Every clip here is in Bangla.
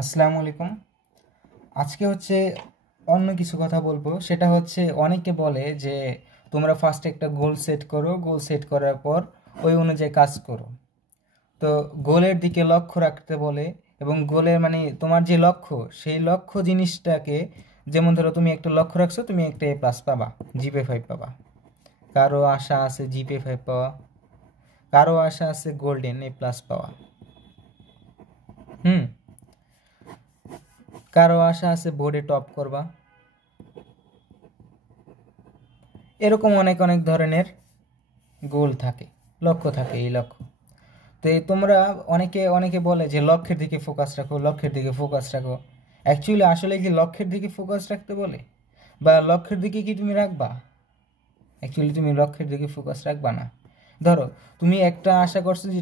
আসসালামু আলাইকুম। আজকে হচ্ছে অন্য কিছু কথা বলবো। সেটা হচ্ছে অনেকে বলে যে তোমরা ফার্স্ট একটা গোল সেট করো, গোল সেট করার পর ওই অনুযায়ী কাজ করো। তো গোলের দিকে লক্ষ্য রাখতে বলে, এবং গোলের মানে তোমার যে লক্ষ্য সেই লক্ষ্য জিনিসটাকে, যেমন ধরো তুমি একটা লক্ষ্য রাখছো, তুমি একটা A+ পাবা, GPA 5 পাবা। কারো আশা আছে GPA 5 পাওয়া, কারো আশা আছে গোল্ডেন A+ পাওয়া, হুম, কারো আশা আছে বোর্ডে টপ করবা। এরকম অনেক অনেক ধরনের গোল থাকে, লক্ষ্য থাকে। এই লক্ষ্য তো তোমরা অনেকে অনেকে বলে যে লক্ষ্যের দিকে ফোকাস রাখো, লক্ষ্যের দিকে ফোকাস রাখো। অ্যাকচুয়ালি আসলে কি লক্ষ্যের দিকে ফোকাস রাখতে বলে, বা লক্ষ্যের দিকে কি তুমি রাখবা? অ্যাকচুয়ালি তুমি লক্ষ্যের দিকে ফোকাস রাখবা না। ধরো তুমি একটা আশা করছো যে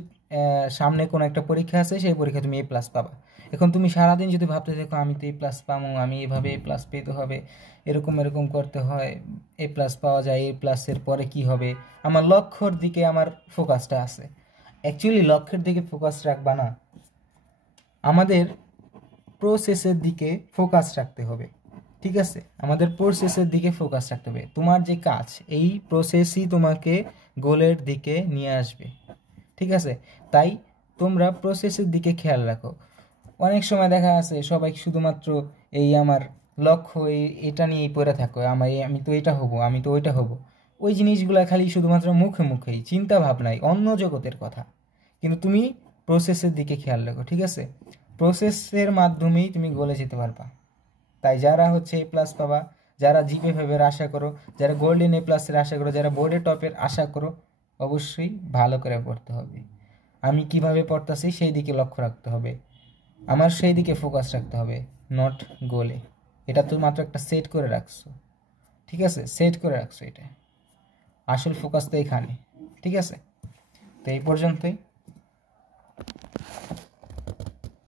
সামনে কোনো একটা পরীক্ষা আছে, সেই পরীক্ষা তুমি A+ পাবা। এখন তুমি সারাদিন যদি ভাবতে দেখো আমি তো A+ পাবো, আমি এভাবে A+ পেতে হবে, এরকম এরকম করতে হয়, A+ পাওয়া যায়, A+-এর পরে কি হবে, আমার লক্ষ্যর দিকে আমার ফোকাসটা আছে। অ্যাকচুয়ালি লক্ষ্যের দিকে ফোকাস রাখবা না, আমাদের প্রসেসের দিকে ফোকাস রাখতে হবে। ঠিক আছে, আমাদের প্রসেসের দিকে ফোকাস রাখতে হবে। তোমার যে কাজ, এই প্রসেসই তোমাকে গোলের দিকে নিয়ে আসবে। ঠিক আছে, তাই তোমরা প্রসেসের দিকে খেয়াল রাখো। অনেক সময় দেখা আছে সবাই শুধুমাত্র এই আমার লক্ষ্য এটা নিয়েই পড়ে থাকো, আমি তো এটা হব, আমি তো ওইটা হব। ওই জিনিসগুলো খালি শুধুমাত্র মুখে মুখেই, চিন্তা ভাবনায় অন্য জগতের কথা। কিন্তু তুমি প্রসেসের দিকে খেয়াল রাখো। ঠিক আছে, প্রসেসের মাধ্যমেই তুমি গোলে যেতে পারবা। তাই যারা হচ্ছে A+ পাবা, যারা GPA 5-এর আশা করো, যারা গোল্ডেন A+-এর আশা করো, যারা বোর্ডে টপের আশা করো, অবশ্যই ভালো করে পড়তে হবে। আমি কিভাবে পড়তাছি সেই দিকে লক্ষ্য রাখতে হবে, আমার সেই দিকে ফোকাস রাখতে হবে, নট গোলে। এটা তো মাত্র একটা সেট করে রাখছো। ঠিক আছে, সেট করে রাখছো, এটা আসল ফোকাস তো এখানে। ঠিক আছে, তো এই পর্যন্তই।